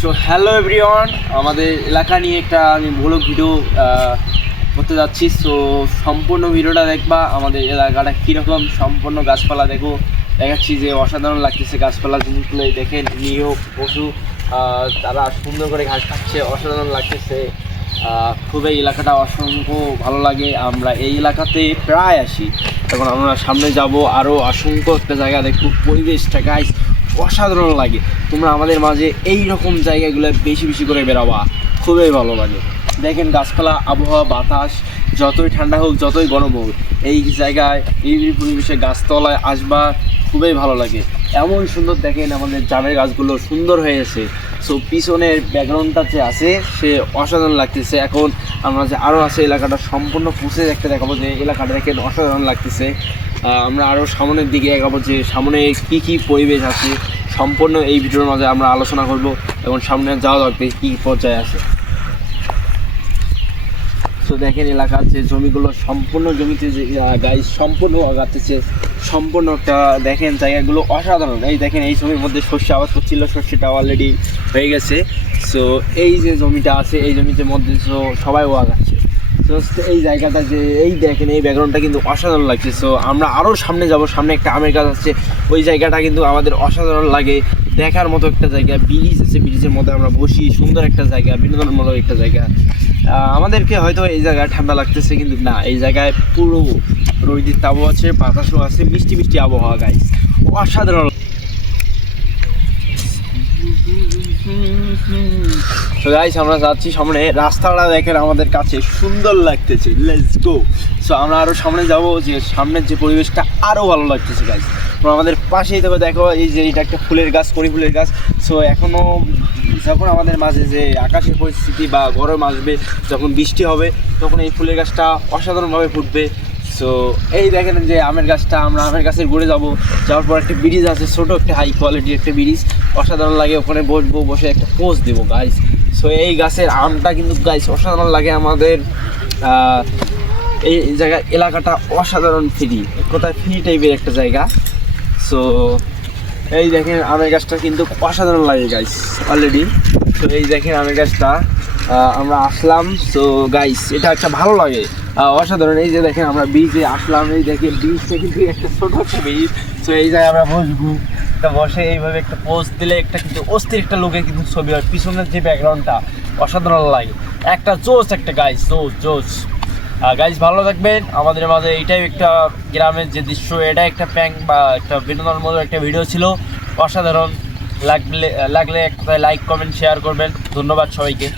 So hello everyone, আমাদের এলাকা নিয়ে একটা আমি ব্লগ ভিডিও করতে যাচ্ছি। সো সম্পূর্ণ ভিডিওটা দেখবা, আমাদের এলাকাটা কীরকম সম্পূর্ণ গাছপালা দেখাচ্ছি যে অসাধারণ লাগতেছে। গাছপালা জিনিসগুলো দেখেন, নিরীহ পশু তারা সুন্দর করে ঘাস খাচ্ছে, অসাধারণ লাগতেছে। খুবই এলাকাটা অসংখ্য ভালো লাগে। আমরা এই এলাকাতে প্রায় আসি, তখন আমরা সামনে যাব আরও অসংখ্য একটা জায়গা দেখব। পরিবেশটা গাইস অসাধারণ লাগে। তোমরা আমাদের মাঝে এই রকম জায়গাগুলো বেশি বেশি করে বেরাবা, খুবই ভালো লাগে। দেখেন গাছপালা, আবহাওয়া, বাতাস যতই ঠান্ডা হোক যতই গরম হোক, এই জায়গায় এই পরিবেশে গাছতলায় আসবা খুবই ভালো লাগে। এমন সুন্দর দেখেন আমাদের জামের গাছগুলো সুন্দর হয়েছে। সো পিছনের ব্যাকগ্রাউন্ডটা যে আছে সে অসাধারণ লাগতেছে। এখন আমরা যে আরও আছে এলাকাটা সম্পূর্ণ পুষে একটা দেখাবো যে এলাকাটা দেখেন অসাধারণ লাগতেছে। আমরা আরও সামনের দিকে এগাবো যে সামনে কী কী পরিবেশ আছে সম্পূর্ণ এই ভিডিওর মাঝে আমরা আলোচনা করব এবং সামনে যাওয়া লাগবে কী পর্যায়ে আছে। তো দেখেন এলাকার যে জমিগুলো সম্পূর্ণ জমিতে যে গাছ সম্পূর্ণ আগাতেছে, সম্পূর্ণ একটা দেখেন জায়গাগুলো অসাধারণ। এই দেখেন এই জমির মধ্যে শস্য আবাদ করছিল, শস্যটা অলরেডি হয়ে গেছে। সো এই যে জমিটা আছে এই জমিতে মধ্যে সবাই আগাচ্ছে। তো এই জায়গাটা যে এই দেখেন এই ব্যাকগ্রাউন্ডটা কিন্তু অসাধারণ লাগছে। সো আমরা আরও সামনে যাব, সামনে একটা আমের গাছ আছে, ওই জায়গাটা কিন্তু আমাদের অসাধারণ লাগে, দেখার মতো একটা জায়গা। ব্রিজ আছে, ব্রিজের মধ্যে আমরা বসি, সুন্দর একটা জায়গা, বিনোদনমূলক একটা জায়গা। আমাদেরকে হয়তো এই জায়গায় ঠান্ডা লাগতেছে, কিন্তু না, এই জায়গায় পুরো রোদের তাবও আছে, বাতাসও আছে, মিষ্টি মিষ্টি আবহাওয়া গাইস, অসাধারণ। তো গাইস আমরা যাচ্ছি সামনে, রাস্তাটা দেখেন আমাদের কাছে সুন্দর লাগতেছে, লেটস গো। সো আমরা আরও সামনে যাব, যে সামনের যে পরিবেশটা আরও ভালো লাগতেছে গাইস। আমাদের পাশেই তবে দেখো এই যে এটা একটা ফুলের গাছ, কড়ি ফুলের গাছ। সো এখনও যখন আমাদের মাঝে যে আকাশের পরিস্থিতি বা গরম আসবে, যখন বৃষ্টি হবে তখন এই ফুলের গাছটা অসাধারণভাবে ফুটবে। সো এই দেখেন যে আমের গাছটা, আমরা আমের গাছের ঘুরে যাওয়ার পর একটা ব্রিজ আছে, ছোটো একটা হাই কোয়ালিটির একটা ব্রিজ, অসাধারণ লাগে। ওখানে বসবো, বসে একটা পোজ দেবো গাইস। সো এই গাছের আমটা কিন্তু গাইস অসাধারণ লাগে আমাদের। এই জায়গা এলাকাটা অসাধারণ ফ্রি, কোথায় ফ্রি টাইপের একটা জায়গা। সো এই দেখেন আমের গাছটা কিন্তু অসাধারণ লাগে গাইস অলরেডি। তো এই দেখেন আমের গাছটা আমরা আসলাম। সো গাইস এটা একটা ভালো লাগে, অসাধারণ। এই যে দেখেন আমরা ব্রিজে আসলাম, এই দেখেন ব্রিজটা কিন্তু একটা ছোটো একটা ব্রিজ। সো এই জায়গায় আমরা বসবো, একটা বসে এইভাবে একটা পোস্ট দিলে একটা কিন্তু অস্থির একটা লোকের কিন্তু ছবি হয়। পিছনের যে ব্যাকগ্রাউন্ডটা অসাধারণ লাগে, একটা জোস একটা গাইস, জোস। গাইস ভালো থাকবেন। আমাদের মাঝে এইটাই একটা গ্রামের যে দৃশ্য, এটা একটা প্র্যাঙ্ক বা একটা বিনোদনমূলক একটা ভিডিও ছিল, অসাধারণ লাগলে একটা লাইক কমেন্ট শেয়ার করবেন। ধন্যবাদ সবাইকে।